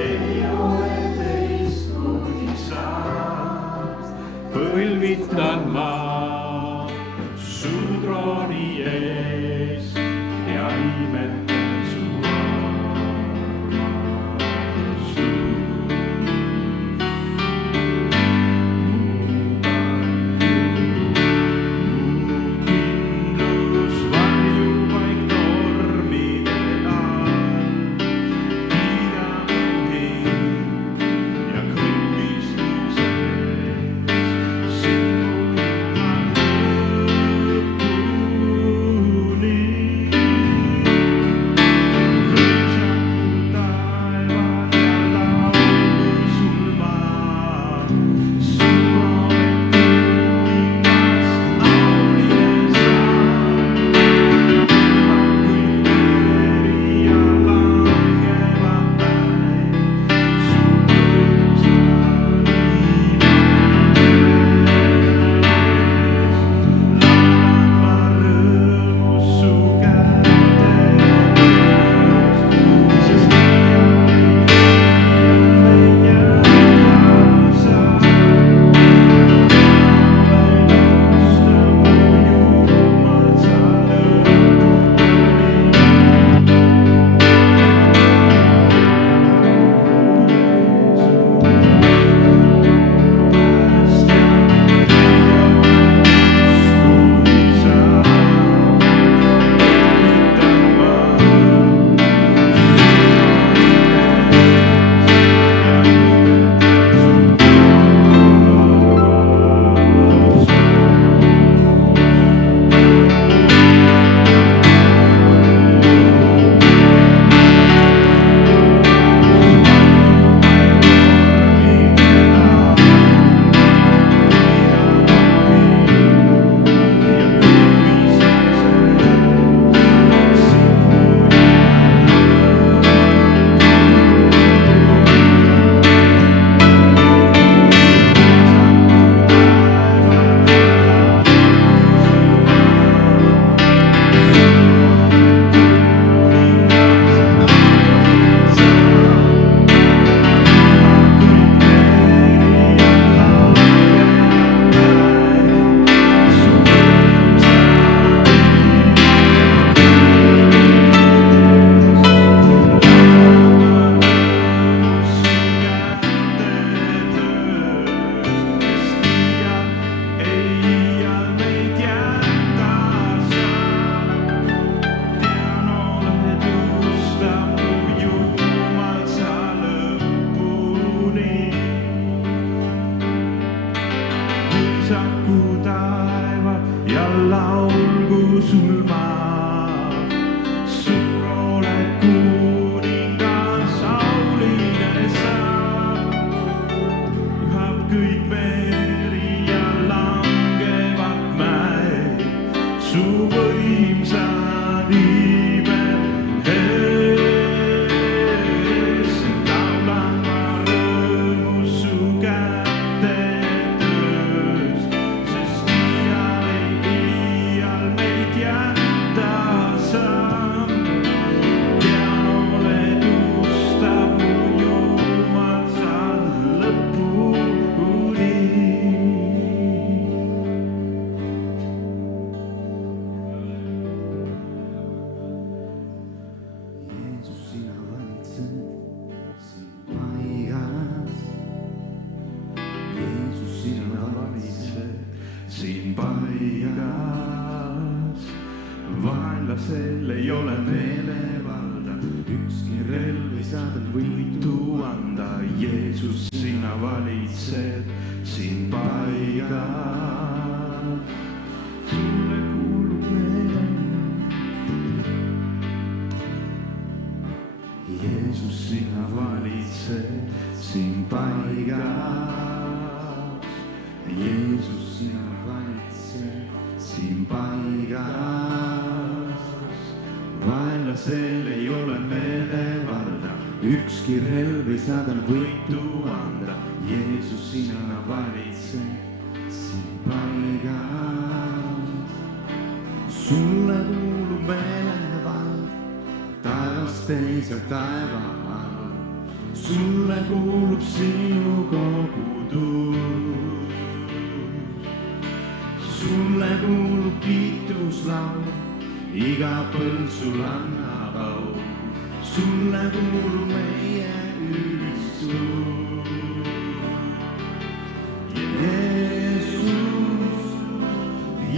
ei ole teistmoodi saab. Põlvitan ma su trooni ees ja imetlen su armastust. vaenlasel ei ole meelevalda, ükski relv ei saa tal võitu anda. Jeesus, sina valitsed siin paigas, sulle kuulub meele. Jeesus, sina valitsed siin paigas, Jeesus, sina valitsed siin paigas. Vaenlasel ei ole meelevalda, ükski relv ei saa tal võitu anda. Jeesus, sina valitsed siin paigas, sulle kuulub meelevald taevast teisel taeva all. sulle kuulub sinu kogudus. Sulle kuulub kiituslaul, iga põld sul annab au. Sulle kuulub meie ülistus. Jeesus,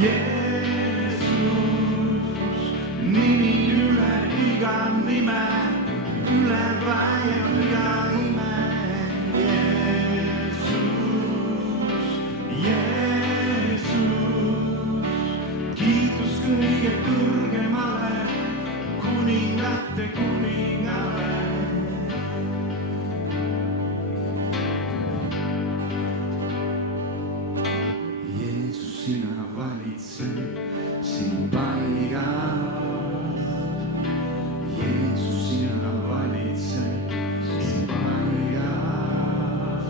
Jeesus, nimi üle iga nime, üle väe ja iga ime. Jeesus, Jeesus, kiitus kõige kõrgemale, kuningate kuningale. Jeesus, sina valitsed siin paigas. Jeesus, sina valitsed siin paigas.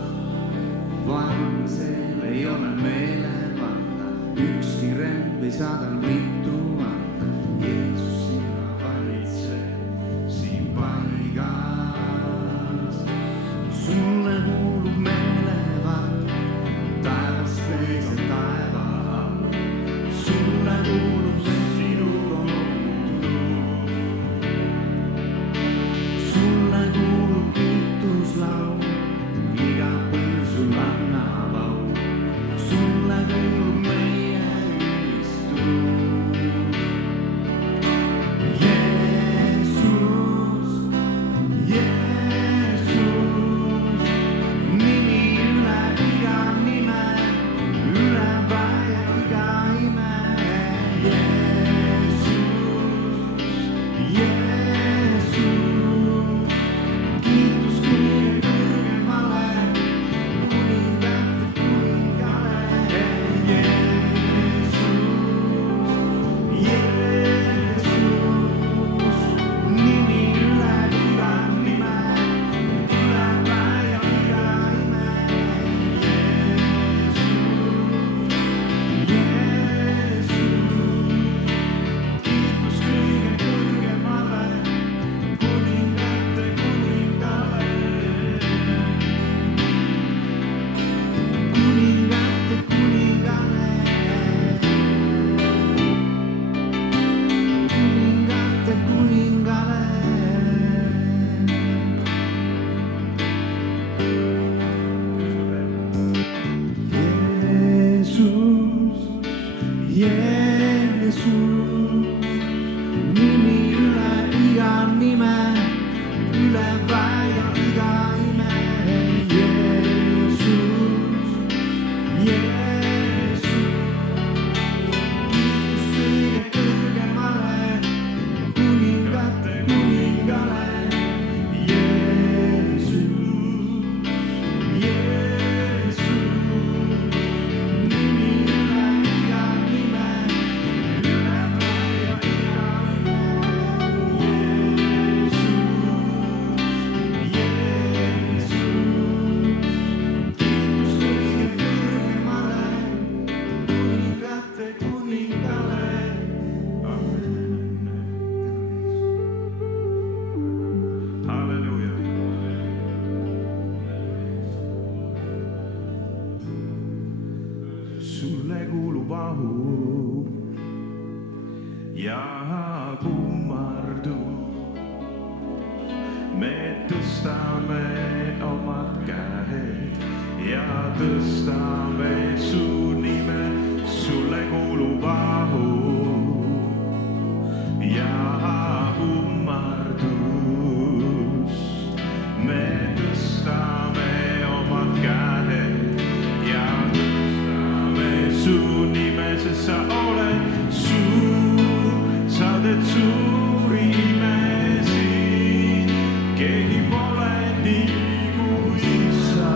Valmisel ei ole meelevalda, ükski relv ei saa tal võitu anda. Jeesus, sina valitsed siin paigas. Sulle kuulub meelevald, taevast teise taeva all. Sulle kuulub sinu kogudus. Sulle kuulub kiituslaul, iga põld sul annab au. Sulle kuulub meie ülistus. Jeesus, Jeesus, nimi üle iga nime, üle väe ja iga ime. Jeesus, Jeesus, kiitus kõige kõrgemale, kuningate kuningale. Jeesus, Jeesus, nimi üle iga nime, üle väe ja iga ime. Jeesus, Jeesus, kiitus kõige kõrgemale, kuningate kuningale. Kuningate kuningale. Kuningate kuningale. Jeesus, Jeesus, nimi üle iga nime, üle väe ja iga ime. Jeesus, Jeesus, kiitus kõige kõrgemale, kuningate kuningale. Jeesus, Jeesus, nimi üle iga nime, üle väe ja iga ime. Jeesus, Jeesus, kiitus kõige kõrgemale, kuningate kuningale. Amen. Halleluuja. Sulle kuulub au ja kummardus. Me tõstame omad käed ja tõstame su nime. Sulle kuulub au ja kummardus. Me tõstame omad käed ja tõstame su nime, sest sa oled suur, sa teed suuri imesid. Keegi pole nii kui sa,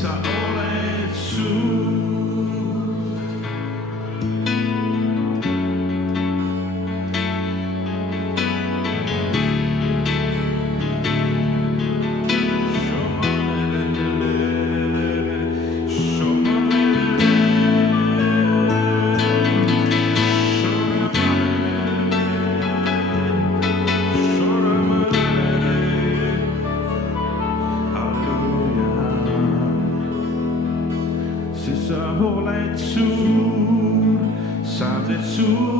sa oled suur. Sa oled suur, sa teed suur.